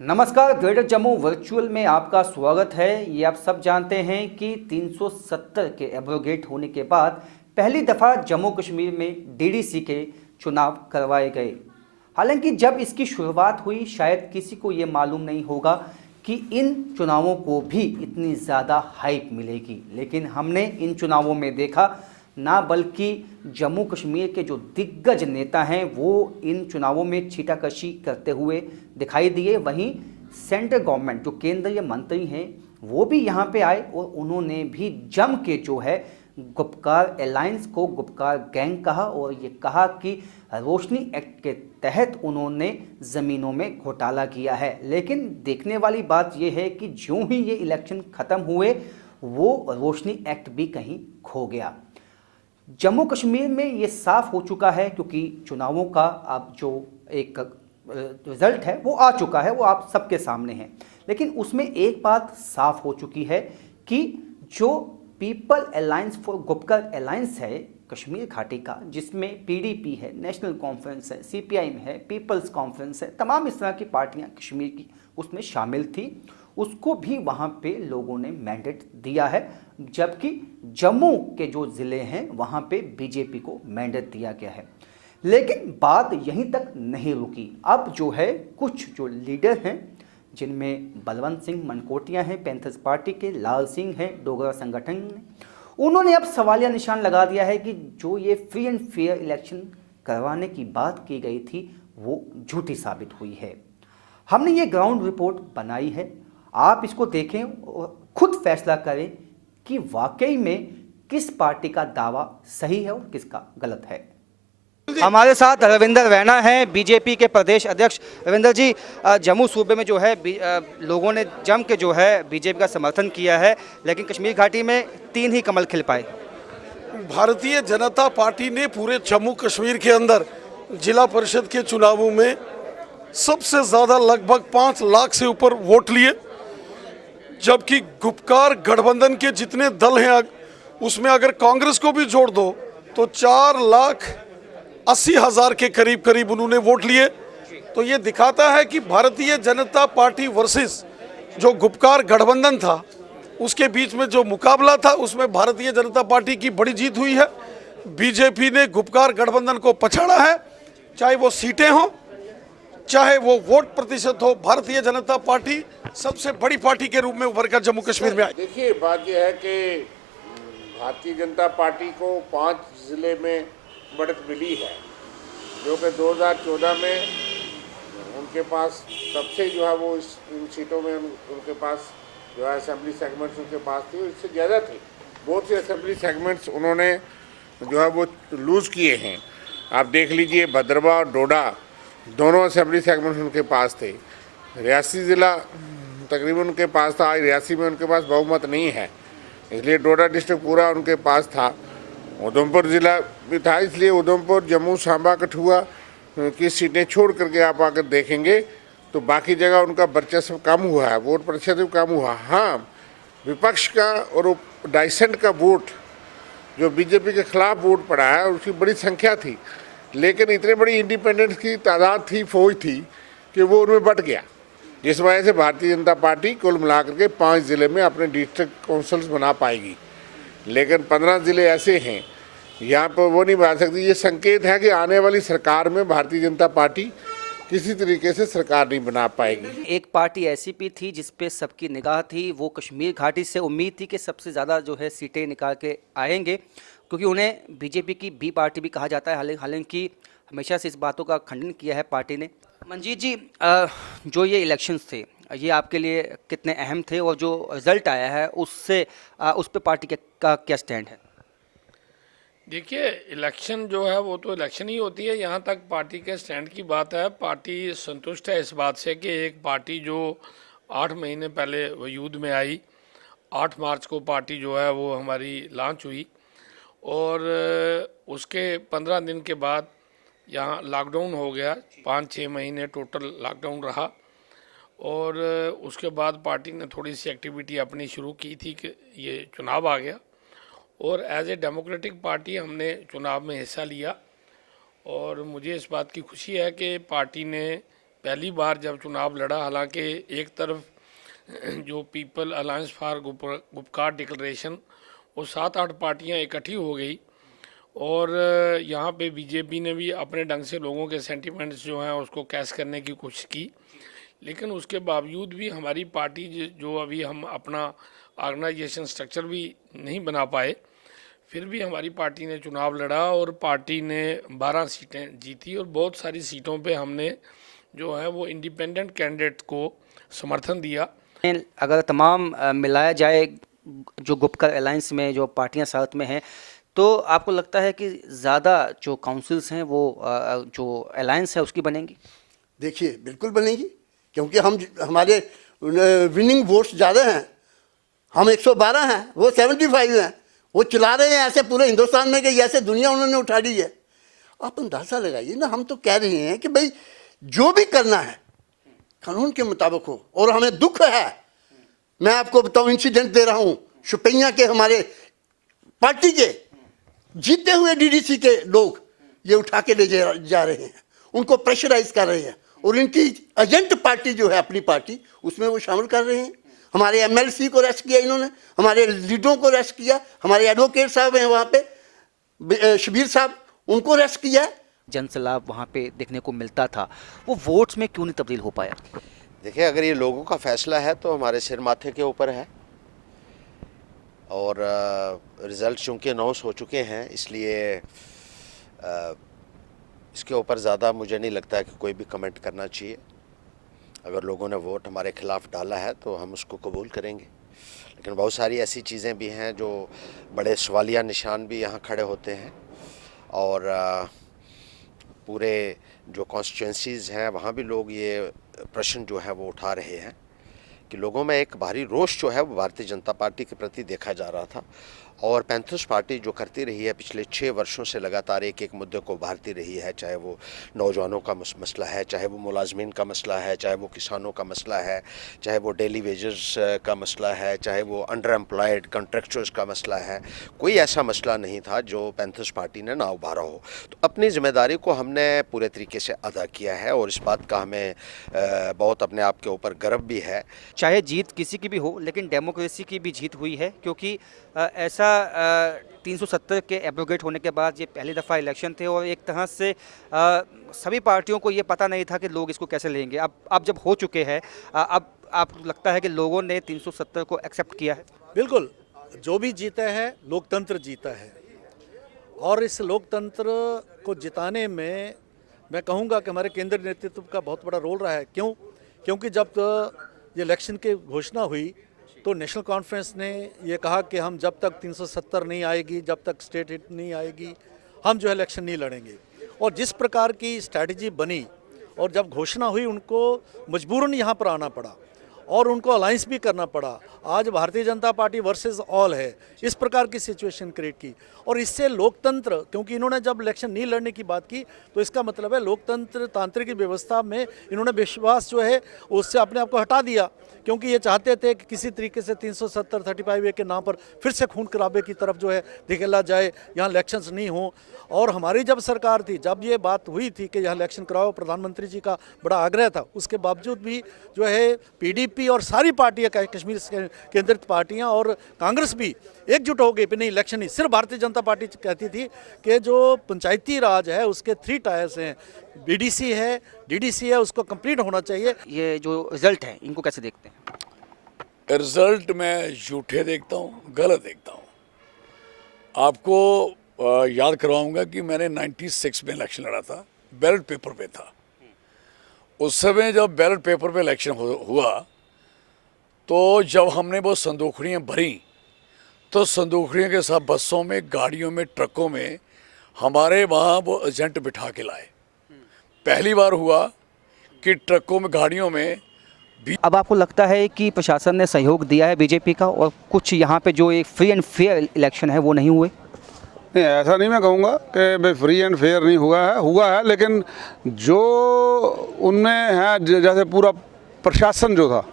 नमस्कार, greater Jammu virtual में आपका स्वागत है। ये आप सब जानते हैं कि 370 के एब्रोगेट होने के बाद पहली दफ़ा जम्मू कश्मीर में डीडीसी के चुनाव करवाए गए। हालांकि जब इसकी शुरुआत हुई शायद किसी को ये मालूम नहीं होगा कि इन चुनावों को भी इतनी ज़्यादा हाइप मिलेगी, लेकिन हमने इन चुनावों में देखा ना बल्कि जम्मू कश्मीर के जो दिग्गज नेता हैं वो इन चुनावों में छीटाकशी करते हुए दिखाई दिए। वहीं सेंट्रल गवर्नमेंट जो केंद्रीय मंत्री हैं वो भी यहाँ पे आए और उन्होंने भी जम के जो है गुपकार अलायंस को गुपकार गैंग कहा और ये कहा कि रोशनी एक्ट के तहत उन्होंने ज़मीनों में घोटाला किया है। लेकिन देखने वाली बात यह है कि ज्यों ही ये इलेक्शन ख़त्म हुए वो रोशनी एक्ट भी कहीं खो गया। जम्मू कश्मीर में ये साफ हो चुका है क्योंकि चुनावों का अब जो एक रिजल्ट है वो आ चुका है, वो आप सबके सामने है। लेकिन उसमें एक बात साफ हो चुकी है कि जो people alliance for Gupkar alliance है कश्मीर घाटी का, जिसमें पीडीपी है, नेशनल कॉन्फ्रेंस है, सीपीआई है, पीपल्स कॉन्फ्रेंस है, तमाम इस तरह की पार्टियां कश्मीर की उसमें शामिल थी, उसको भी वहाँ पे लोगों ने मैंडेट दिया है। जबकि जम्मू के जो ज़िले हैं वहाँ पे बीजेपी को मैंडेट दिया गया है। लेकिन बात यहीं तक नहीं रुकी। अब जो है कुछ जो लीडर हैं जिनमें बलवंत सिंह मनकोटिया हैं पैंथर्स पार्टी के, लाल सिंह हैं डोगरा संगठन ने, उन्होंने अब सवालिया निशान लगा दिया है कि जो ये फ्री एंड फेयर इलेक्शन करवाने की बात की गई थी वो झूठी साबित हुई है। हमने ये ग्राउंड रिपोर्ट बनाई है, आप इसको देखें और खुद फैसला करें कि वाकई में किस पार्टी का दावा सही है और किसका गलत है। हमारे साथ रविंदर रैना हैं, बीजेपी के प्रदेश अध्यक्ष। रविंदर जी, जम्मू सूबे में जो है लोगों ने जम के जो है बीजेपी का समर्थन किया है, लेकिन कश्मीर घाटी में 3 ही कमल खिल पाए। भारतीय जनता पार्टी ने पूरे जम्मू कश्मीर के अंदर जिला परिषद के चुनावों में सबसे ज़्यादा लगभग 5 लाख से ऊपर वोट लिए, जबकि गुपकार गठबंधन के जितने दल हैं उसमें अगर कांग्रेस को भी जोड़ दो तो 4,80,000 के करीब करीब उन्होंने वोट लिए। तो ये दिखाता है कि भारतीय जनता पार्टी वर्सेस जो गुपकार गठबंधन था उसके बीच में जो मुकाबला था उसमें भारतीय जनता पार्टी की बड़ी जीत हुई है। बीजेपी ने गुपकार गठबंधन को पछाड़ा है, चाहे वो सीटें हों चाहे वो वोट प्रतिशत हो। भारतीय जनता पार्टी सबसे बड़ी पार्टी के रूप में उभर कर जम्मू कश्मीर में आई। देखिए, बात यह है कि भारतीय जनता पार्टी को 5 जिले में बढ़त मिली है, जो कि 2014 में उनके पास तब से जो है वो इन सीटों में उनके पास जो है असेंबली सेगमेंट्स उनके पास थी, इससे ज़्यादा थी। बहुत से असेंबली सेगमेंट्स उन्होंने जो है वो लूज़ किए हैं। आप देख लीजिए, भद्रवा और डोडा दोनों असेंबली सेगमेंट्स उनके पास थे। रियासी ज़िला तकरीबन उनके पास था, आज रियासी में उनके पास बहुमत नहीं है, इसलिए डोडा डिस्ट्रिक्ट पूरा उनके पास था। उधमपुर ज़िला भी था, इसलिए उधमपुर, जम्मू, सांबा, कठुआ की सीटें छोड़ करके आप आकर देखेंगे तो बाकी जगह उनका वर्चस्व कम हुआ है, वोट प्रतिशत भी कम हुआ। हाँ, विपक्ष का और डाइसेंट का वोट जो बीजेपी के खिलाफ वोट पड़ा है उसकी बड़ी संख्या थी, लेकिन इतने बड़ी इंडिपेंडेंस की तादाद थी, फौज थी कि वो उनमें बट गया, जिस वजह से भारतीय जनता पार्टी कुल मिलाकर के 5 ज़िले में अपने डिस्ट्रिक्ट काउंसिल्स बना पाएगी। लेकिन 15 ज़िले ऐसे हैं यहाँ पर वो नहीं बना सकती। ये संकेत है कि आने वाली सरकार में भारतीय जनता पार्टी किसी तरीके से सरकार नहीं बना पाएगी। एक पार्टी ऐसी भी थी जिसपे सबकी निगाह थी, वो कश्मीर घाटी से उम्मीद थी कि सबसे ज़्यादा जो है सीटें निकाल के आएंगे, क्योंकि उन्हें बीजेपी की बी पार्टी भी कहा जाता है। हालांकि हमेशा से इस बातों का खंडन किया है पार्टी ने। मंजीत जी, जो ये इलेक्शंस थे ये आपके लिए कितने अहम थे और जो रिज़ल्ट आया है उससे उस पर पार्टी का क्या स्टैंड है? देखिए, इलेक्शन जो है वो तो इलेक्शन ही होती है। यहाँ तक पार्टी के स्टैंड की बात है, पार्टी संतुष्ट है इस बात से कि एक पार्टी जो 8 महीने पहले वजूद में आई, 8 मार्च को पार्टी जो है वो हमारी लॉन्च हुई और उसके 15 दिन के बाद यहाँ लॉकडाउन हो गया। 5-6 महीने टोटल लॉकडाउन रहा और उसके बाद पार्टी ने थोड़ी सी एक्टिविटी अपनी शुरू की थी कि ये चुनाव आ गया और एज ए डेमोक्रेटिक पार्टी हमने चुनाव में हिस्सा लिया और मुझे इस बात की खुशी है कि पार्टी ने पहली बार जब चुनाव लड़ा, हालांकि एक तरफ जो people alliance for Gupkar declaration, वो 7-8 पार्टियां इकट्ठी हो गई और यहाँ पे बीजेपी ने भी अपने ढंग से लोगों के सेंटिमेंट्स जो हैं उसको कैश करने की कोशिश की, लेकिन उसके बावजूद भी हमारी पार्टी जो अभी हम अपना ऑर्गेनाइजेशन स्ट्रक्चर भी नहीं बना पाए, फिर भी हमारी पार्टी ने चुनाव लड़ा और पार्टी ने 12 सीटें जीती और बहुत सारी सीटों पे हमने जो है वो इंडिपेंडेंट कैंडिडेट को समर्थन दिया। अगर तमाम मिलाया जाए जो गुपकर अलायंस में जो पार्टियां साथ में हैं, तो आपको लगता है कि ज़्यादा जो काउंसिल्स हैं वो जो अलायंस है उसकी बनेंगी? देखिए बिल्कुल बनेगी, क्योंकि हमारे विनिंग वोट्स ज़्यादा हैं। हम 112 हैं, वो 75 हैं। वो चला रहे हैं ऐसे पूरे हिंदुस्तान में कि जैसे दुनिया उन्होंने उठा ली है। आप अंदाज़ा लगाइए ना, हम तो कह रहे हैं कि भाई जो भी करना है कानून के मुताबिक हो। और हमें दुख है, मैं आपको बताऊं, इंसिडेंट दे रहा हूं, शुपैया के हमारे पार्टी के जीते हुए डीडीसी के लोग ये उठा के ले जा रहे हैं, उनको प्रेशराइज कर रहे हैं और इनकी एजेंट पार्टी जो है अपनी पार्टी, उसमें वो शामिल कर रहे हैं। हमारे एमएलसी को अरेस्ट किया इन्होंने, हमारे लीडरों को अरेस्ट किया, हमारे एडवोकेट साहब हैं वहाँ पे, शबीर साहब, उनको अरेस्ट किया है। जनसैलाब वहाँ पे देखने को मिलता था, वो वोट्स में क्यों नहीं तब्दील हो पाया? देखिए, अगर ये लोगों का फैसला है तो हमारे सिर माथे के ऊपर है और रिज़ल्ट चूँकि अनाउंस हो चुके हैं, इसलिए इसके ऊपर ज़्यादा मुझे नहीं लगता कि कोई भी कमेंट करना चाहिए। अगर लोगों ने वोट हमारे खिलाफ डाला है तो हम उसको कबूल करेंगे, लेकिन बहुत सारी ऐसी चीज़ें भी हैं जो बड़े सवालिया निशान भी यहाँ खड़े होते हैं और पूरे जो कॉन्स्टिट्यूंसीज़ हैं वहाँ भी लोग ये प्रश्न जो है वो उठा रहे हैं कि लोगों में एक भारी रोष जो है वो भारतीय जनता पार्टी के प्रति देखा जा रहा था। और पैंथर्स पार्टी जो करती रही है पिछले 6 वर्षों से लगातार एक एक मुद्दे को उभारती रही है, चाहे वो नौजवानों का मसला है, चाहे वो मुलाजमीन का मसला है, चाहे वो किसानों का मसला है, चाहे वो डेली वेजेस का मसला है, चाहे वो अंडर एम्प्लॉयड कॉन्ट्रैक्चर्स का मसला है। कोई ऐसा मसला नहीं था जो पैंथर्स पार्टी ने ना उभारा हो। तो अपनी जिम्मेदारी को हमने पूरे तरीके से अदा किया है और इस बात का हमें बहुत अपने आप के ऊपर गर्व भी है। चाहे जीत किसी की भी हो, लेकिन डेमोक्रेसी की भी जीत हुई है, क्योंकि ऐसा 370 के एब्रोगेट होने के बाद ये पहली दफ़ा इलेक्शन थे और एक तरह से सभी पार्टियों को ये पता नहीं था कि लोग इसको कैसे लेंगे। अब जब हो चुके हैं, अब आपको लगता है कि लोगों ने 370 को एक्सेप्ट किया है? बिल्कुल, जो भी जीता है लोकतंत्र जीता है और इस लोकतंत्र को जिताने में मैं कहूँगा कि हमारे केंद्रीय नेतृत्व का बहुत बड़ा रोल रहा है। क्योंकि जब ये इलेक्शन की घोषणा हुई तो नेशनल कॉन्फ्रेंस ने ये कहा कि हम जब तक 370 नहीं आएगी, जब तक स्टेट हिट नहीं आएगी, हम जो है इलेक्शन नहीं लड़ेंगे। और जिस प्रकार की स्ट्रैटेजी बनी और जब घोषणा हुई उनको मजबूरन यहाँ पर आना पड़ा और उनको अलायंस भी करना पड़ा। आज Bharatiya Janata party versus all है, इस प्रकार की सिचुएशन क्रिएट की और इससे लोकतंत्र, क्योंकि इन्होंने जब इलेक्शन नहीं लड़ने की बात की तो इसका मतलब है लोकतंत्र तांत्रिक व्यवस्था में इन्होंने विश्वास जो है उससे अपने आप को हटा दिया, क्योंकि ये चाहते थे कि किसी तरीके से 370 35A के नाम पर फिर से खून खराबे की तरफ जो है धकेला जाए, यहाँ इलेक्शंस नहीं हों। और हमारी जब सरकार थी, जब ये बात हुई थी कि यहाँ इलेक्शन कराओ, प्रधानमंत्री जी का बड़ा आग्रह था, उसके बावजूद भी जो है पीडीपी और सारी पार्टियाँ, कश्मीर केंद्रित पार्टियाँ और कांग्रेस भी एकजुट हो गई कि नहीं इलेक्शन नहीं। सिर्फ भारतीय जनता पार्टी कहती थी कि जो पंचायती राज है उसके 3 टायर्स हैं, बीडीसी है, डीडीसी है, उसको कंप्लीट होना चाहिए। ये जो रिजल्ट है इनको कैसे देखते हैं? रिजल्ट मैं झूठे देखता हूँ, गलत देखता हूँ। आपको याद करवाऊंगा कि मैंने 96 में इलेक्शन लड़ा था, बैलेट पेपर पे था। उस समय जब बैलेट पेपर पे इलेक्शन हुआ तो जब हमने वो संदूकड़ियाँ भरी तो संदूकड़ियों के साथ बसों में, गाड़ियों में, ट्रकों में हमारे वहाँ वो एजेंट बिठा के लाए। पहली बार हुआ कि ट्रकों में, गाड़ियों में। अब आपको लगता है कि प्रशासन ने सहयोग दिया है बीजेपी का और कुछ यहाँ पे जो एक फ्री एंड फेयर इलेक्शन है वो नहीं हुए? नहीं, ऐसा नहीं मैं कहूँगा कि भाई फ्री एंड फेयर नहीं हुआ है, लेकिन जो उनमें है, जैसे पूरा प्रशासन जो था,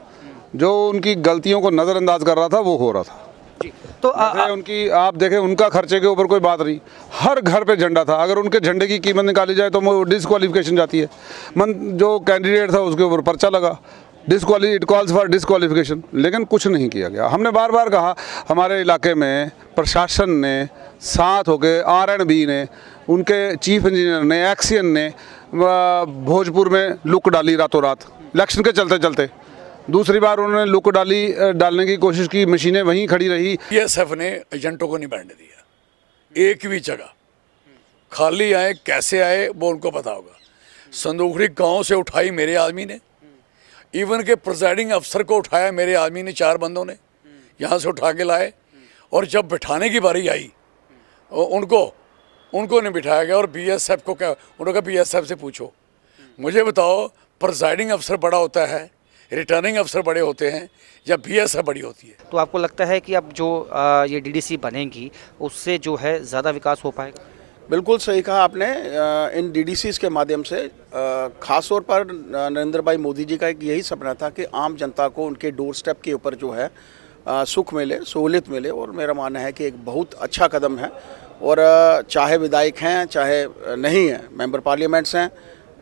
जो उनकी गलतियों को नज़रअंदाज कर रहा था, वो हो रहा था। जी तो जैसे उनकी आप देखें, उनका खर्चे के ऊपर कोई बात नहीं, हर घर पे झंडा था। अगर उनके झंडे की कीमत निकाली जाए तो वो डिस्क्वालिफिकेशन जाती है। जो कैंडिडेट था उसके ऊपर पर्चा लगा, इट कॉल्स फॉर डिस्क्वालिफिकेशन, लेकिन कुछ नहीं किया गया। हमने बार बार कहा, हमारे इलाके में प्रशासन ने साथ होकर, RNB ने, उनके चीफ इंजीनियर ने, एक्सियन ने भोजपुर में लुक डाली रातों रात इलेक्शन के चलते चलते। दूसरी बार उन्होंने लुक डालने की कोशिश की, मशीनें वहीं खड़ी रही। BSF ने एजेंटों को नहीं बैठने दिया एक भी जगह। खाली आए, कैसे आए वो उनको पता होगा। संदूखड़ी गांव से उठाई मेरे आदमी ने, इवन के प्रिजाइडिंग अफसर को उठाया मेरे आदमी ने, 4 बंदों ने यहाँ से उठा के लाए। और जब बिठाने की बारी आई उनको नहीं बिठाया गया। और BSF को क्या, उन्होंने कहा BSF से पूछो। मुझे बताओ, प्रिजाइडिंग अफसर बड़ा होता है, रिटर्निंग अफसर बड़े होते हैं, या BSF बड़ी होती है? तो आपको लगता है कि अब जो ये DDC बनेगी उससे जो है ज़्यादा विकास हो पाएगा? बिल्कुल सही कहा आपने। इन DDCs के माध्यम से ख़ास तौर पर नरेंद्र भाई मोदी जी का एक यही सपना था कि आम जनता को उनके डोर स्टेप के ऊपर जो है सुख मिले, सहूलियत मिले। और मेरा मानना है कि एक बहुत अच्छा कदम है। और चाहे विधायक हैं चाहे नहीं हैं, मेंबर पार्लियामेंट्स हैं,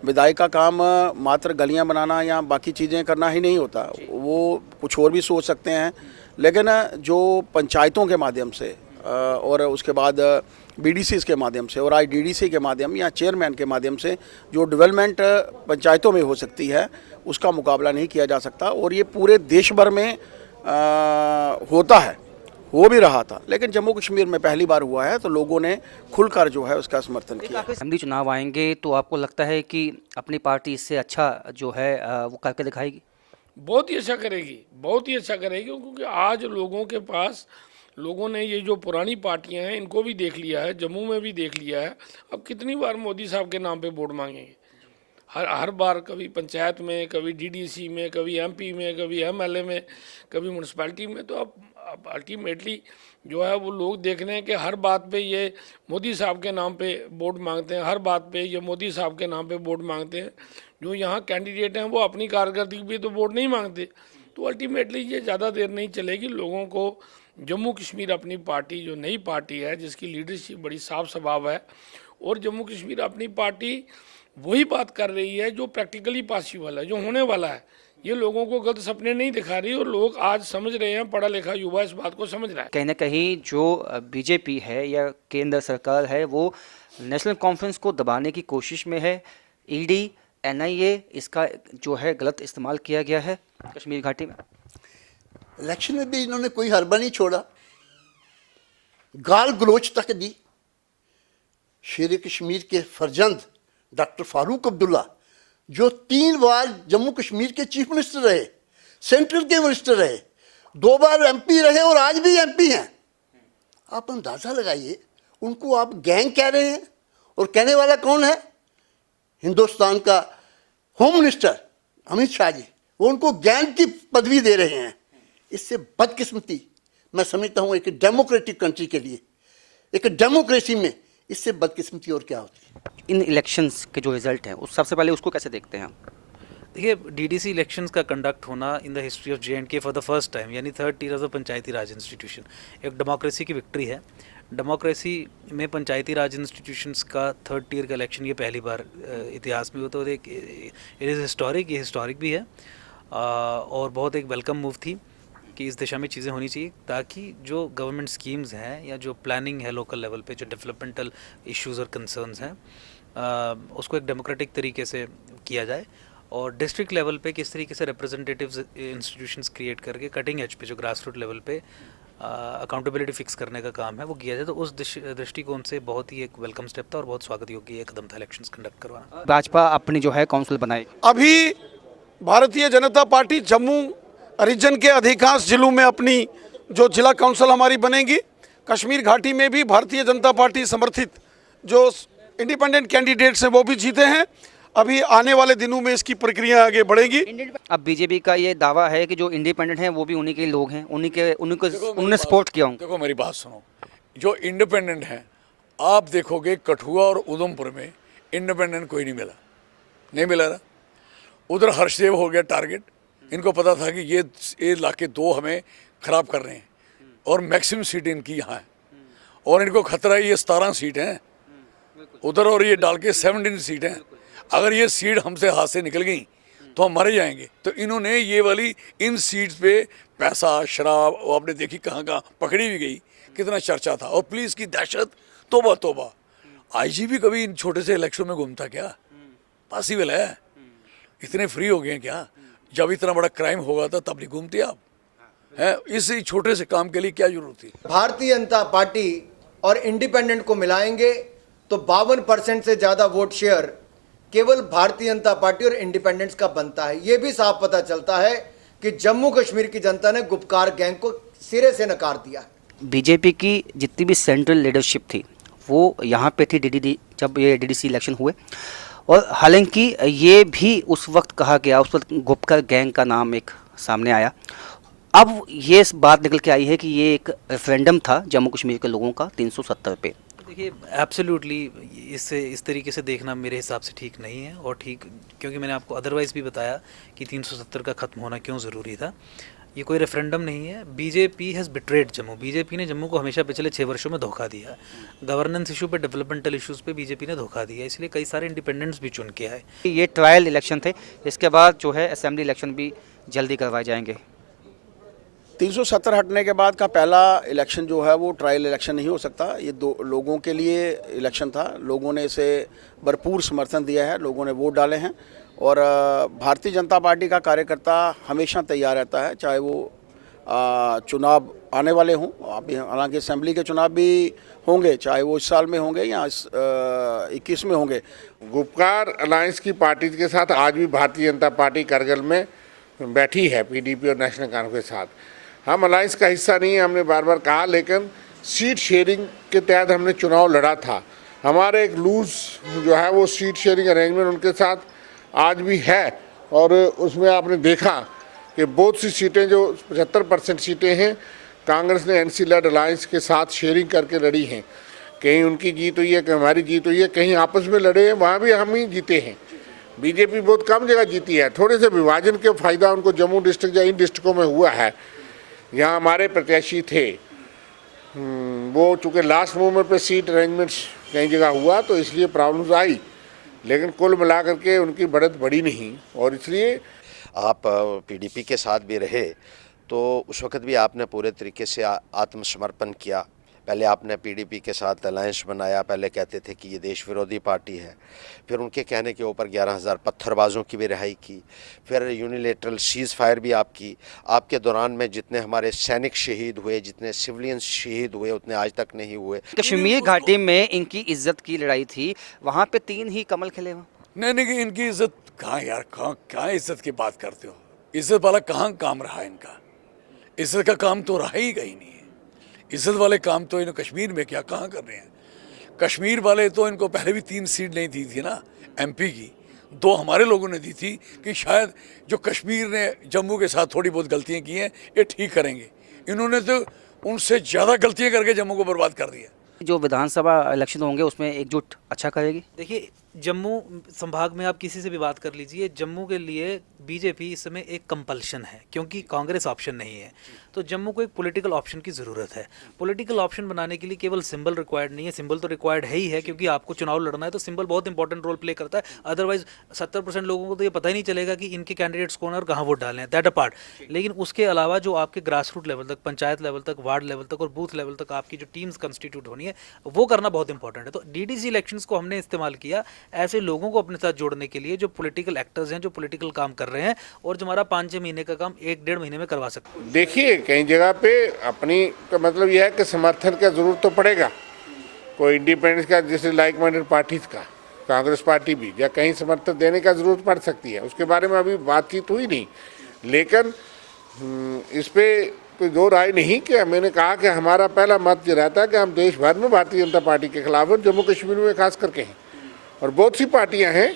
विधायक का काम मात्र गलियां बनाना या बाकी चीज़ें करना ही नहीं होता, वो कुछ और भी सोच सकते हैं। लेकिन जो पंचायतों के माध्यम से और उसके बाद BDCs के माध्यम से और आज DDC के माध्यम या चेयरमैन के माध्यम से जो डेवलपमेंट पंचायतों में हो सकती है, उसका मुकाबला नहीं किया जा सकता। और ये पूरे देश भर में होता है, हो भी रहा था, लेकिन जम्मू कश्मीर में पहली बार हुआ है तो लोगों ने खुलकर जो है उसका समर्थन किया। असेंबली चुनाव आएंगे तो आपको लगता है कि अपनी पार्टी इससे अच्छा जो है वो करके दिखाएगी? बहुत ही अच्छा करेगी, बहुत ही अच्छा करेगी, क्योंकि आज लोगों ने ये जो पुरानी पार्टियां हैं इनको भी देख लिया है, जम्मू में भी देख लिया है। अब कितनी बार मोदी साहब के नाम पे वोट मांगेंगे? हर बार, कभी पंचायत में, कभी DDC में, कभी MP में, कभी MLA में, कभी म्यूनसिपैलिटी में। तो अब अल्टीमेटली जो है वो लोग देख रहे हैं कि हर बात पे ये मोदी साहब के नाम पे वोट मांगते हैं, हर बात पे ये मोदी साहब के नाम पे वोट मांगते हैं। जो यहाँ कैंडिडेट हैं वो अपनी कारकर्दगी पे तो वोट नहीं मांगते। तो अल्टीमेटली ये ज़्यादा देर नहीं चलेगी। लोगों को जम्मू कश्मीर अपनी पार्टी, जो नई पार्टी है जिसकी लीडरशिप बड़ी साफ स्वभाव है, और जम्मू कश्मीर अपनी पार्टी वही बात कर रही है जो प्रैक्टिकली पॉसिबल है, जो होने वाला है। ये लोगों को गलत सपने नहीं दिखा रही, और लोग आज समझ रहे हैं, पढ़ा लिखा युवा इस बात को समझ रहा है। कहीं ना कहीं जो BJP है या केंद्र सरकार है वो नेशनल कॉन्फ्रेंस को दबाने की कोशिश में है। ED, NIA इसका जो है गलत इस्तेमाल किया गया है कश्मीर घाटी में। इलेक्शन में भी इन्होंने कोई हरबा नहीं छोड़ा, गाल गलोच तक दी। शेर कश्मीर के फर्जंद डॉक्टर फारूक अब्दुल्ला, जो 3 बार जम्मू कश्मीर के चीफ मिनिस्टर रहे, सेंट्रल के मिनिस्टर रहे, 2 बार MP रहे और आज भी MP हैं। आप अंदाज़ा लगाइए, उनको आप गैंग कह रहे हैं। और कहने वाला कौन है? हिंदुस्तान का होम मिनिस्टर अमित शाह जी, वो उनको गैंग की पदवी दे रहे हैं। इससे बदकिस्मती मैं समझता हूँ एक डेमोक्रेटिक कंट्री के लिए, एक डेमोक्रेसी में इससे बदकिस्मती और क्या होती है। इन इलेक्शंस के जो रिजल्ट हैं उस सबसे पहले उसको कैसे देखते हैं? देखिए, DDC इलेक्शंस का कंडक्ट होना in the history of J&K for the first time, यानी 3rd year of the Panchayati Raj institution, एक डेमोक्रेसी की विक्ट्री है। डेमोक्रेसी में पंचायती राज इंस्टीट्यूशंस का 3rd ईयर का इलेक्शन ये पहली बार इतिहास में हुआ। तो एक इट इज़ हिस्टोरिक, ये हिस्टोरिक भी है और बहुत एक वेलकम मूव थी कि इस दिशा में चीज़ें होनी चाहिए, ताकि जो गवर्नमेंट स्कीम्स हैं या जो प्लानिंग है लोकल लेवल पे, जो डेवलपमेंटल इश्यूज़ और कंसर्न्स हैं, उसको एक डेमोक्रेटिक तरीके से किया जाए। और डिस्ट्रिक्ट लेवल पे किस तरीके से रिप्रेजेंटेटिव्स इंस्टीट्यूशंस क्रिएट करके कटिंग एज पे, जो ग्रास रूट लेवल पे अकाउंटेबिलिटी फिक्स करने का काम है, वो किया जाए। तो उस दृष्टिकोण से बहुत ही एक वेलकम स्टेप था और बहुत स्वागत योग्य एक कदम था इलेक्शंस कंडक्ट करवाना। भाजपा अपनी जो है काउंसिल बनाएगी। अभी भारतीय जनता पार्टी जम्मू रीजन के अधिकांश जिलों में अपनी जो जिला काउंसिल हमारी बनेगी। कश्मीर घाटी में भी भारतीय जनता पार्टी समर्थित जो इंडिपेंडेंट कैंडिडेट्स हैं वो भी जीते हैं। अभी आने वाले दिनों में इसकी प्रक्रिया आगे बढ़ेगी। अब बीजेपी का ये दावा है कि जो इंडिपेंडेंट हैं वो भी उन्हीं के लोग हैं, उन्होंने सपोर्ट किया होंगे। देखो मेरी बात सुनो, जो इंडिपेंडेंट हैं आप देखोगे कठुआ और उधमपुर में इंडिपेंडेंट कोई नहीं मिला ना। उधर हर्षदेव हो गया टारगेट, इनको पता था कि ये इलाके 2 हमें ख़राब कर रहे हैं, और मैक्सिमम सीटें इनकी यहाँ है, और इनको खतरा ये 17 सीट हैं उधर, और ये डाल के 17 सीट हैं। अगर ये सीट हमसे हाथ से निकल गई तो हम मर जाएंगे। तो इन्होंने ये वाली इन सीट्स पे पैसा, शराब, और आपने देखी कहाँ कहाँ पकड़ी भी गई, कितना चर्चा था, और पुलिस की दहशत, तोबा तोबा। आईजी कभी इन छोटे से इलेक्शन में घूमता क्या? पॉसिबल है? इतने फ्री हो गए क्या? जब इतना बड़ा क्राइम होगा था तब नहीं घूमते आप? है इस छोटे से काम के लिए क्या जरूरत थी? भारतीय जनता पार्टी और इंडिपेंडेंट को मिलाएंगे तो 52% से ज्यादा वोट शेयर केवल भारतीय जनता पार्टी और इंडिपेंडेंट्स का बनता है। यह भी साफ पता चलता है कि जम्मू कश्मीर की जनता ने गुपकार गैंग को सिरे से नकार दिया। बीजेपी की जितनी भी सेंट्रल लीडरशिप थी वो यहाँ पे थी जब ये डीडीसी इलेक्शन हुए, और हालांकि ये भी उस वक्त कहा गया, उस वक्त गुपकार गैंग का नाम एक सामने आया। अब ये बात निकल के आई है कि ये एक रेफरेंडम था जम्मू कश्मीर के लोगों का 370 पे। देखिए एब्सोल्युटली इस तरीके से देखना मेरे हिसाब से ठीक नहीं है, और ठीक क्योंकि मैंने आपको अदरवाइज़ भी बताया कि 370 का ख़त्म होना क्यों ज़रूरी था। ये कोई रेफरेंडम नहीं है। BJP has betrayed Jammu. BJP ने जम्मू को हमेशा पिछले 6 वर्षों में धोखा दिया। गवर्नेंस इशू पे, डेवलपमेंटल इश्यूज़ पे बीजेपी ने धोखा दिया, इसलिए कई सारे इंडिपेंडेंट्स भी चुन के आए। ये ट्रायल इलेक्शन थे, इसके बाद जो है असेंबली इलेक्शन भी जल्दी करवाए जाएंगे। 370 हटने के बाद का पहला इलेक्शन जो है वो ट्रायल इलेक्शन नहीं हो सकता। ये दो लोगों के लिए इलेक्शन था। लोगों ने इसे भरपूर समर्थन दिया है, लोगों ने वोट डाले हैं, और भारतीय जनता पार्टी का कार्यकर्ता हमेशा तैयार रहता है, चाहे वो चुनाव आने वाले हों। अभी हालांकि असेंबली के चुनाव भी होंगे, चाहे वो इस साल में होंगे या 21 में होंगे। गुपकार अलायंस की पार्टी के साथ आज भी भारतीय जनता पार्टी करगिल में बैठी है, पीडीपी और नेशनल कांग्रेस के साथ। हम अलायंस का हिस्सा नहीं है, हमने बार बार कहा, लेकिन सीट शेयरिंग के तहत हमने चुनाव लड़ा था। हमारे एक लूज जो है वो सीट शेयरिंग अरेंजमेंट उनके साथ आज भी है, और उसमें आपने देखा कि बहुत सी सीटें जो 75% सीटें हैं कांग्रेस ने एनसी लेड अलायंस के साथ शेयरिंग करके लड़ी हैं। कहीं उनकी जीत हुई है, कहीं हमारी जीत हुई है, कहीं आपस में लड़े हैं, वहाँ भी हम ही जीते हैं। बीजेपी बहुत कम जगह जीती है। थोड़े से विभाजन के फ़ायदा उनको जम्मू डिस्ट्रिक्ट या इन डिस्ट्रिक्टों में हुआ है। यहाँ हमारे प्रत्याशी थे, वो चूँकि लास्ट मोमेंट पे सीट अरेंजमेंट्स कई जगह हुआ तो इसलिए प्रॉब्लम्स आई, लेकिन कुल मिला करके उनकी बढ़त बढ़ी नहीं। और इसलिए आप पीडीपी के साथ भी रहे तो उस वक्त भी आपने पूरे तरीके से आत्मसमर्पण किया। पहले आपने पीडीपी के साथ अलायंस बनाया, पहले कहते थे कि ये देश विरोधी पार्टी है, फिर उनके कहने के ऊपर 11,000 पत्थरबाजों की भी रिहाई की, फिर यूनिलेटरल सीज़ फायर भी आपकी। आपके दौरान में जितने हमारे सैनिक शहीद हुए, जितने सिविलियंस शहीद हुए, उतने आज तक नहीं हुए। कश्मीर घाटी में इनकी इज्जत की लड़ाई थी, वहाँ पे 3 ही कमल खिले हुए। नहीं, इनकी इज्जत कहाँ यार, कहाँ इज्जत की बात करते हो? इज्जत वाला कहाँ काम रहा इनका? इज्जत का काम तो रहा ही कहीं नहीं है। इज्जत वाले काम तो इन कश्मीर में क्या कहाँ कर रहे हैं? कश्मीर वाले तो इनको पहले भी 3 सीट नहीं दी थी ना एमपी की, 2 हमारे लोगों ने दी थी कि शायद जो कश्मीर ने जम्मू के साथ थोड़ी बहुत गलतियाँ की हैं ये ठीक करेंगे। इन्होंने तो उनसे ज़्यादा गलतियाँ करके जम्मू को बर्बाद कर दिया। जो विधानसभा इलेक्शन होंगे उसमें एकजुट अच्छा करेगी। देखिए जम्मू संभाग में आप किसी से भी बात कर लीजिए, जम्मू के लिए बीजेपी इस समय एक कंपल्शन है, क्योंकि कांग्रेस ऑप्शन नहीं है। तो जम्मू को एक पॉलिटिकल ऑप्शन की ज़रूरत है। पॉलिटिकल ऑप्शन बनाने के लिए केवल सिंबल रिक्वायर्ड नहीं है, सिंबल तो रिक्वायर्ड है ही है, क्योंकि आपको चुनाव लड़ना है तो सिंबल बहुत इंपॉर्टेंट रोल प्ले करता है। अदरवाइज 70% लोगों को तो ये पता ही नहीं चलेगा कि इनके कैंडिडेट्स कौन है और कहाँ वोट डालने हैं, दैट अपार्ट। लेकिन उसके अलावा जो आपके ग्रास रूट लेवल तक, पंचायत लेवल तक, वार्ड लेवल तक और बूथ लेवल तक आपकी जो टीम्स कंस्टिट्यूट होनी है वो करना बहुत इंपॉर्टेंट है। तो डीडीसी इलेक्शंस को हमने इस्तेमाल किया ऐसे लोगों को अपने साथ जोड़ने के लिए जो पॉलिटिकल एक्टर्स हैं, जो पॉलिटिकल काम कर रहे हैं, और जो हमारा 5-6 महीने का काम 1-1.5 महीने में करवा सकते हैं। देखिए कई जगह पे अपनी का मतलब यह है कि समर्थन का जरूरत तो पड़ेगा। कोई इंडिपेंडेंस का, जैसे लाइक माइंडेड पार्टीज का, कांग्रेस पार्टी भी, या कहीं समर्थन देने का जरूरत पड़ सकती है, उसके बारे में अभी बातचीत हुई नहीं। लेकिन इस पे कोई दो राय नहीं कि मैंने कहा कि हमारा पहला मत ये रहता है कि हम देश भर में भारतीय जनता पार्टी के खिलाफ हैं, जम्मू कश्मीर में खास करके हैं। और बहुत सी पार्टियां हैं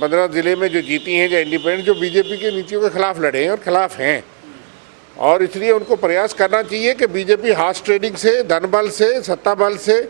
15 ज़िले में जो जीती हैं या इंडिपेंडेंट, जो बीजेपी की नीतियों के खिलाफ लड़े हैं और खिलाफ हैं। और इसलिए उनको प्रयास करना चाहिए कि बीजेपी हॉर्स ट्रेडिंग से, धन बल से, सत्ता बल से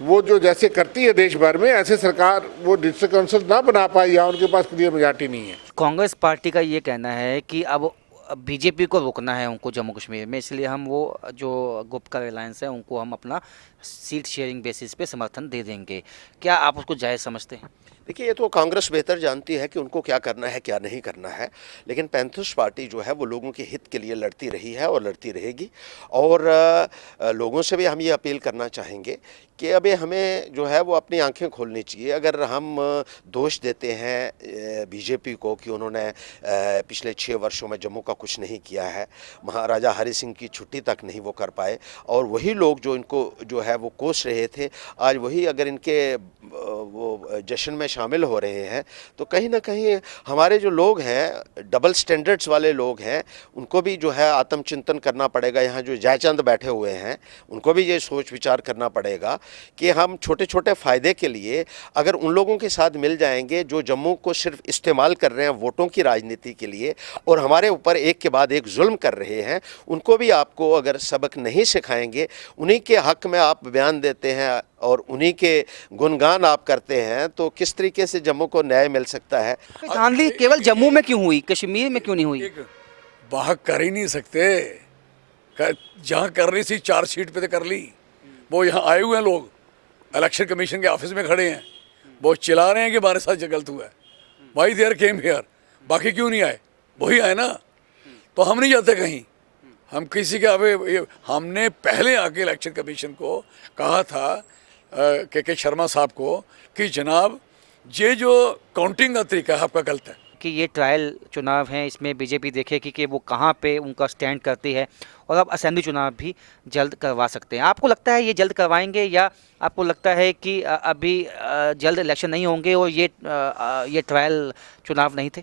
वो जो जैसे करती है देश भर में, ऐसे सरकार वो डिस्ट्रिक्ट काउंसिल ना बना पाई या उनके पास क्लियर मेजॉरिटी नहीं है। कांग्रेस पार्टी का ये कहना है कि अब बीजेपी को रोकना है उनको जम्मू कश्मीर में, इसलिए हम वो जो गुपकार अलायंस है उनको हम अपना सीट शेयरिंग बेसिस पे समर्थन दे देंगे। क्या आप उसको जायज़ समझते हैं? देखिए, ये तो कांग्रेस बेहतर जानती है कि उनको क्या करना है क्या नहीं करना है, लेकिन पैंथर्स पार्टी जो है वो लोगों के हित के लिए लड़ती रही है और लड़ती रहेगी। और लोगों से भी हम ये अपील करना चाहेंगे कि अभी हमें जो है वो अपनी आंखें खोलनी चाहिए। अगर हम दोष देते हैं बीजेपी को कि उन्होंने पिछले 6 वर्षों में जम्मू का कुछ नहीं किया है, महाराजा हरि सिंह की छुट्टी तक नहीं वो कर पाए, और वही लोग जो इनको जो है वो कोस रहे थे, आज वही अगर इनके वो जश्न में शामिल हो रहे हैं, तो कहीं ना कहीं हमारे जो लोग हैं, डबल स्टैंडर्ड्स वाले लोग हैं, उनको भी जो है आत्मचिंतन करना पड़ेगा। यहाँ जो जयचंद बैठे हुए हैं उनको भी ये सोच विचार करना पड़ेगा कि हम छोटे छोटे फ़ायदे के लिए अगर उन लोगों के साथ मिल जाएंगे जो जम्मू को सिर्फ इस्तेमाल कर रहे हैं वोटों की राजनीति के लिए और हमारे ऊपर एक के बाद एक जुल्म कर रहे हैं, उनको भी आपको अगर सबक नहीं सिखाएंगे, उन्हीं के हक में आप बयान देते हैं और उन्हीं के गुणगान आप करते हैं, तो किस तरीके से जम्मू को न्याय मिल सकता है? धांधली केवल जम्मू में क्यों हुई, कश्मीर में क्यों नहीं हुई? वहाँ कर ही नहीं सकते, जहाँ कर रही थी 4 सीट पे तो कर ली। वो यहाँ आए हुए हैं लोग, इलेक्शन कमीशन के ऑफिस में खड़े हैं, वो चिल्ला रहे हैं कि हमारे साथ गलत हुआ है। भाई देयर केम हियर, बाकी क्यों नहीं आए? वही आए ना। तो हम नहीं जाते कहीं, हम किसी के हमने पहले आके इलेक्शन कमीशन को कहा था के शर्मा साहब को कि जनाब ये जो काउंटिंग का तरीका है आपका गलत है। कि ये ट्रायल चुनाव हैं, इसमें बीजेपी देखेगी कि वो कहाँ पे उनका स्टैंड करती है, और अब असेंबली चुनाव भी जल्द करवा सकते हैं। आपको लगता है ये जल्द करवाएंगे, या आपको लगता है कि अभी जल्द इलेक्शन नहीं होंगे और ये ट्रायल चुनाव नहीं थे?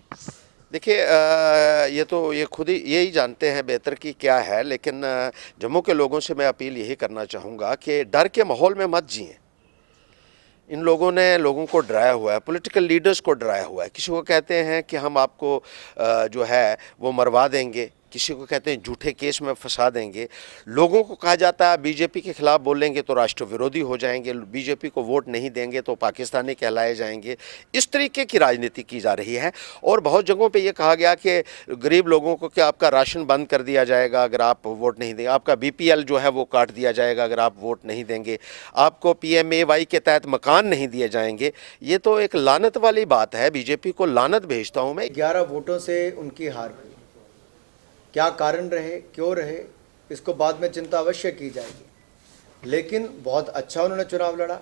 देखिए, ये तो ये खुद ही यही जानते हैं बेहतर कि क्या है, लेकिन जम्मू के लोगों से मैं अपील यही करना चाहूँगा कि डर के माहौल में मत जिएं। इन लोगों ने लोगों को डराया हुआ है, पॉलिटिकल लीडर्स को डराया हुआ है। किसी को कहते हैं कि हम आपको जो है वो मरवा देंगे, किसी को कहते हैं झूठे केस में फंसा देंगे। लोगों को कहा जाता है बीजेपी के खिलाफ बोलेंगे तो राष्ट्र विरोधी हो जाएंगे, बीजेपी को वोट नहीं देंगे तो पाकिस्तानी कहलाए जाएंगे। इस तरीके की राजनीति की जा रही है। और बहुत जगहों पे ये कहा गया कि गरीब लोगों को कि आपका राशन बंद कर दिया जाएगा अगर आप वोट नहीं देंगे, आपका BPL जो है वो काट दिया जाएगा अगर आप वोट नहीं देंगे, आपको PMAY के तहत मकान नहीं दिए जाएंगे। ये तो एक लानत वाली बात है, बीजेपी को लानत भेजता हूँ मैं। 11 वोटों से उनकी हार हुई, क्या कारण रहे, क्यों रहे, इसको बाद में चिंता अवश्य की जाएगी, लेकिन बहुत अच्छा उन्होंने चुनाव लड़ा।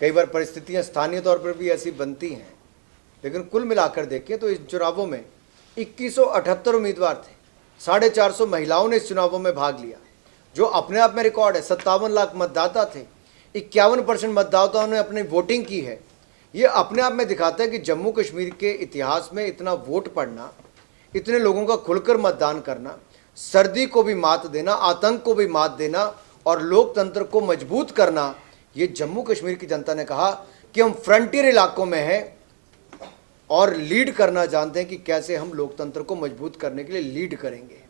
कई बार परिस्थितियां स्थानीय तौर पर भी ऐसी बनती हैं, लेकिन कुल मिलाकर देखें तो इस चुनावों में 2178 उम्मीदवार थे, 450 महिलाओं ने इस चुनावों में भाग लिया, जो अपने आप में रिकॉर्ड है। 57 लाख मतदाता थे, 51% मतदाताओं ने अपनी वोटिंग की है। ये अपने आप में दिखाता है कि जम्मू कश्मीर के इतिहास में इतना वोट पड़ना, इतने लोगों का खुलकर मतदान करना, सर्दी को भी मात देना, आतंक को भी मात देना और लोकतंत्र को मजबूत करना, ये जम्मू कश्मीर की जनता ने कहा कि हम फ्रंटियर इलाकों में हैं और लीड करना जानते हैं कि कैसे हम लोकतंत्र को मजबूत करने के लिए लीड करेंगे।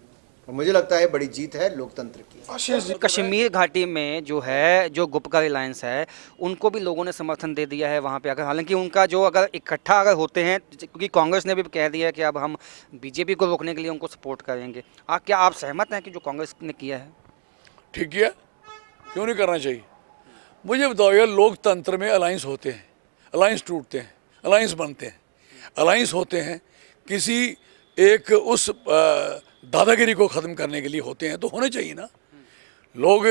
और मुझे लगता है बड़ी जीत है लोकतंत्र की। कश्मीर घाटी में जो है, जो गुपकार अलायंस है, उनको भी लोगों ने समर्थन दे दिया है वहाँ पे आकर। हालांकि उनका जो अगर इकट्ठा अगर होते हैं, क्योंकि कांग्रेस ने भी कह दिया है कि अब हम बीजेपी को रोकने के लिए उनको सपोर्ट करेंगे। क्या आप सहमत हैं कि जो कांग्रेस ने किया है ठीक किया? क्यों नहीं करना चाहिए? मुझे बताओ यार, लोकतंत्र में अलायंस होते हैं, अलायंस टूटते हैं, अलायंस बनते हैं, अलायंस होते हैं किसी एक उस दादागिरी को ख़त्म करने के लिए होते हैं, तो होने चाहिए ना। लोग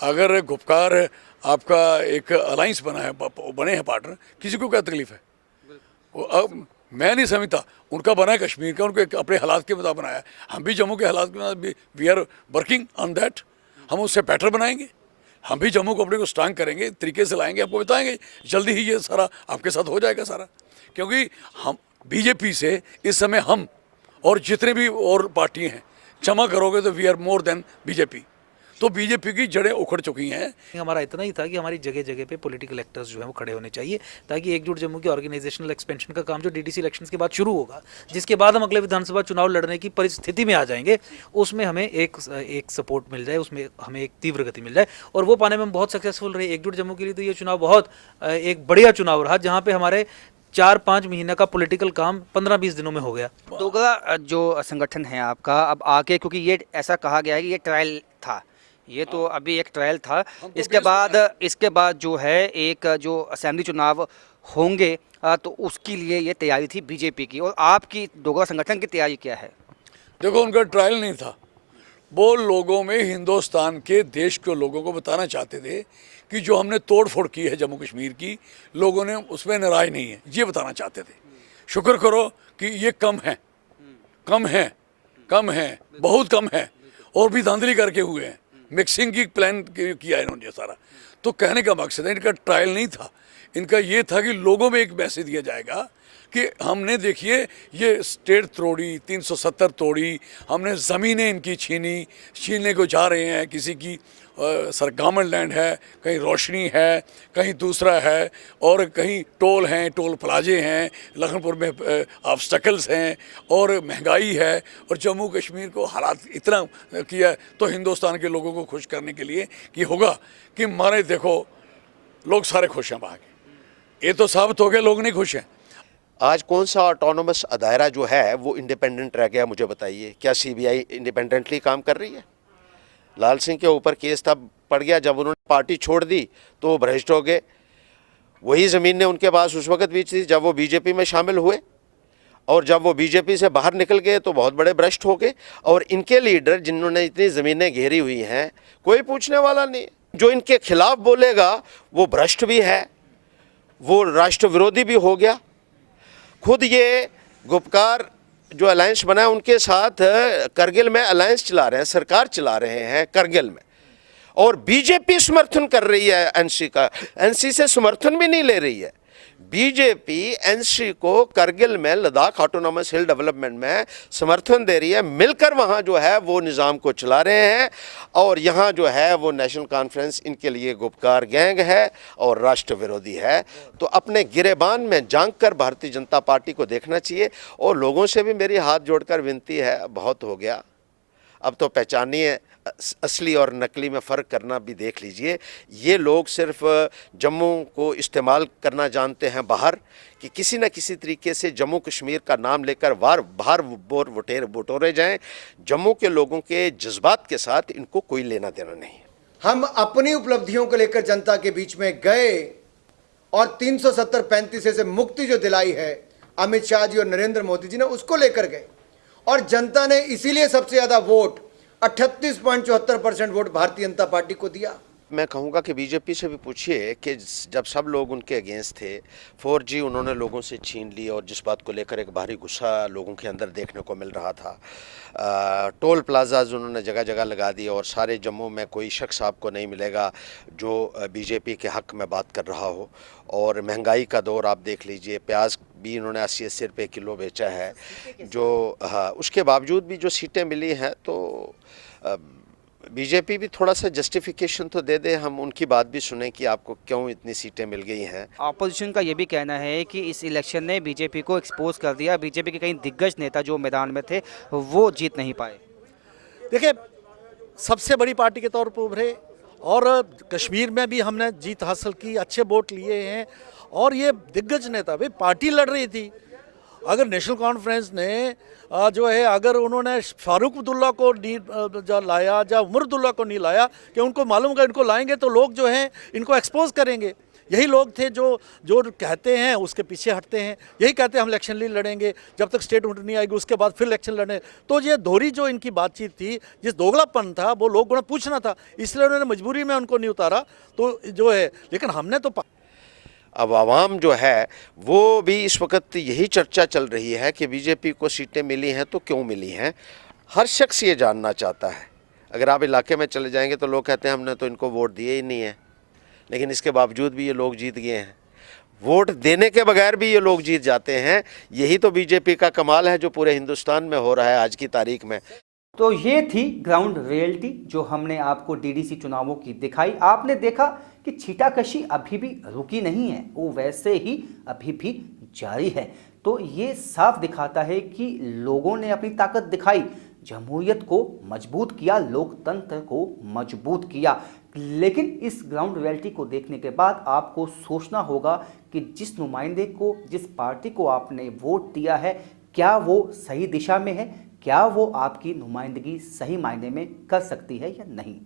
अगर गुपकार आपका एक अलायंस बना है, बने हैं पार्टनर, किसी को क्या तकलीफ है? अब मैं नहीं समझता, उनका बना है कश्मीर का, उनके अपने हालात के मुताबिक बनाया है। हम भी जम्मू के हालात के मुताबिक we are working on that, हम उससे बेटर बनाएंगे, हम भी जम्मू को अपने को स्ट्रांग करेंगे, तरीके से लाएंगे, आपको बताएंगे। जल्दी ही ये सारा आपके साथ हो जाएगा सारा, क्योंकि हम बीजेपी से इस समय हम और जितने भी और पार्टियां हैं, क्षमा करोगे तो we are more than BJP. तो बीजेपी की जड़ें उखड़ चुकी हैं। हमारा इतना ही था कि हमारी जगह जगह पे पॉलिटिकल एक्टर्स जो हैं वो खड़े होने चाहिए, ताकि एकजुट जम्मू के ऑर्गेनाइजेशनल एक्सपेंशन का काम जो DDC इलेक्शंस के बाद शुरू होगा, जिसके बाद हम अगले विधानसभा चुनाव लड़ने की परिस्थिति में आ जाएंगे, उसमें हमें एक सपोर्ट मिल जाए, उसमें हमें एक तीव्र गति मिल जाए, और वो पाने में हम बहुत सक्सेसफुल रहे। एकजुट जम्मू के लिए तो ये चुनाव बहुत एक बढ़िया चुनाव रहा, जहाँ पे हमारे 4-5 महीने का पॉलिटिकल काम 15-20 दिनों में हो गया। दोगला जो संगठन है आपका अब आके, क्योंकि ये ऐसा कहा गया है कि ये ट्रायल था, ये तो अभी एक ट्रायल था, इसके बाद जो है एक जो असेंबली चुनाव होंगे तो उसके लिए ये तैयारी थी बीजेपी की। और आपकी दोगला संगठन की तैयारी क्या है? देखो, उनका ट्रायल नहीं था, वो लोगों में, हिंदुस्तान के देश के लोगों को बताना चाहते थे कि जो हमने तोड़ फोड़ की है जम्मू कश्मीर की, लोगों ने उसमें नाराज नहीं है, ये बताना चाहते थे। शुक्र करो कि ये कम है, बहुत कम है, और भी धांधली करके हुए हैं, मिक्सिंग की प्लान किया है इन्होंने सारा। तो कहने का मकसद है, इनका ट्रायल नहीं था, इनका ये था कि लोगों में एक मैसेज दिया जाएगा कि हमने, देखिए, ये स्टेट तोड़ी, 370 तोड़ी, हमने ज़मीनें इनकी छीनने को जा रहे हैं, किसी की सरगर्वनमेंट लैंड है, कहीं रोशनी है, कहीं दूसरा है, और कहीं टोल हैं, टोल प्लाजे हैं, लखनपुर में ऑब्स्टकल्स हैं, और महंगाई है, और जम्मू कश्मीर को हालात इतना किया। तो हिंदुस्तान के लोगों को खुश करने के लिए कि होगा कि मारे देखो लोग सारे खुश हैं वहाँ के, ये तो साबित हो गया लोग नहीं खुश हैं। आज कौन सा ऑटोनोमस दायरा जो है वो इंडिपेंडेंट रह गया, मुझे बताइए। क्या सीबीआई इंडिपेंडेंटली काम कर रही है? लाल सिंह के ऊपर केस तब पड़ गया जब उन्होंने पार्टी छोड़ दी तो वो भ्रष्ट हो गए। वही ज़मीनें उनके पास उस वक्त भी थी जब वो बीजेपी में शामिल हुए, और जब वो बीजेपी से बाहर निकल गए तो बहुत बड़े भ्रष्ट हो गए। और इनके लीडर जिन्होंने इतनी ज़मीनें घेरी हुई हैं, कोई पूछने वाला नहीं। जो इनके खिलाफ बोलेगा वो भ्रष्ट भी है, वो राष्ट्र विरोधी भी हो गया। खुद ये गुपकार जो अलायंस बना है उनके साथ करगिल में अलायंस चला रहे हैं, सरकार चला रहे हैं करगिल में, और बीजेपी समर्थन कर रही है एनसी का, एनसी से समर्थन भी नहीं ले रही है। बीजेपी एनसी को करगिल में, लद्दाख ऑटोनॉमस हिल डेवलपमेंट में समर्थन दे रही है, मिलकर वहाँ जो है वो निज़ाम को चला रहे हैं, और यहाँ जो है वो नेशनल कॉन्फ्रेंस इनके लिए गुपकार गैंग है और राष्ट्र विरोधी है। तो अपने गिरेबान में झांक कर भारतीय जनता पार्टी को देखना चाहिए। और लोगों से भी मेरी हाथ जोड़कर विनती है, बहुत हो गया, अब तो पहचानिए, असली और नकली में फ़र्क करना भी देख लीजिए। ये लोग सिर्फ जम्मू को इस्तेमाल करना जानते हैं बाहर, कि किसी न किसी तरीके से जम्मू कश्मीर का नाम लेकर बाहर बटोरे जाएं। जम्मू के लोगों के जज्बात के साथ इनको कोई लेना देना नहीं। हम अपनी उपलब्धियों को लेकर जनता के बीच में गए और 370-35 से मुक्ति जो दिलाई है अमित शाह जी और नरेंद्र मोदी जी ने, उसको लेकर गए, और जनता ने इसीलिए सबसे ज्यादा vote 38.74% vote Bharatiya Janata party को दिया। मैं कहूँगा कि बीजेपी से भी पूछिए कि जब सब लोग उनके अगेंस्ट थे, 4G उन्होंने लोगों से छीन ली, और जिस बात को लेकर एक भारी गुस्सा लोगों के अंदर देखने को मिल रहा था। टोल प्लाजाज उन्होंने जगह जगह लगा दिए, और सारे जम्मू में कोई शख्स आपको नहीं मिलेगा जो बीजेपी के हक़ में बात कर रहा हो। और महंगाई का दौर आप देख लीजिए, प्याज भी इन्होंने 80-80 रुपये किलो बेचा है, जो उसके बावजूद भी जो सीटें मिली हैं, तो बीजेपी भी थोड़ा सा जस्टिफिकेशन तो दे दे, हम उनकी बात भी सुने कि आपको क्यों इतनी सीटें मिल गई हैं। ऑपोजिशन का ये भी कहना है कि इस इलेक्शन ने बीजेपी को एक्सपोज कर दिया, बीजेपी के कई दिग्गज नेता जो मैदान में थे वो जीत नहीं पाए। देखिए, सबसे बड़ी पार्टी के तौर पर उभरे, और कश्मीर में भी हमने जीत हासिल की, अच्छे वोट लिए हैं, और ये दिग्गज नेता, भाई पार्टी लड़ रही थी। अगर नेशनल कॉन्फ्रेंस ने जो है, अगर उन्होंने फारूक अब्दुल्ला को नहीं लाया या उमर अब्दुल्ला को नहीं लाया, कि उनको मालूम है इनको लाएंगे तो लोग जो हैं इनको एक्सपोज करेंगे, यही लोग थे जो कहते हैं उसके पीछे हटते हैं, यही कहते हैं हम इलेक्शन नहीं लड़ेंगे जब तक स्टेटमेंट नहीं आएगी, उसके बाद फिर इलेक्शन लड़े। तो ये दोहरी जो इनकी बातचीत थी, जिस दोगलापन था, वो लोगों ने पूछना था, इसलिए उन्होंने मजबूरी में उनको नहीं उतारा। तो जो है, लेकिन हमने तो अब आवाम जो है वो भी इस वक्त यही चर्चा चल रही है कि बीजेपी को सीटें मिली हैं तो क्यों मिली हैं। हर शख्स ये जानना चाहता है। अगर आप इलाके में चले जाएंगे तो लोग कहते हैं हमने तो इनको वोट दिए ही नहीं है, लेकिन इसके बावजूद भी ये लोग जीत गए हैं। वोट देने के बगैर भी ये लोग जीत जाते हैं। यही तो बीजेपी का कमाल है जो पूरे हिंदुस्तान में हो रहा है आज की तारीख में। तो ये थी ग्राउंड रियलिटी जो हमने आपको डीडीसी चुनावों की दिखाई। आपने देखा कि छीटाकशी अभी भी रुकी नहीं है, वो वैसे ही अभी भी जारी है। तो ये साफ दिखाता है कि लोगों ने अपनी ताकत दिखाई, जमहूरियत को मजबूत किया, लोकतंत्र को मजबूत किया। लेकिन इस ग्राउंड रियलिटी को देखने के बाद आपको सोचना होगा कि जिस नुमाइंदे को, जिस पार्टी को आपने वोट दिया है, क्या वो सही दिशा में है, क्या वो आपकी नुमाइंदगी सही मायने में कर सकती है या नहीं।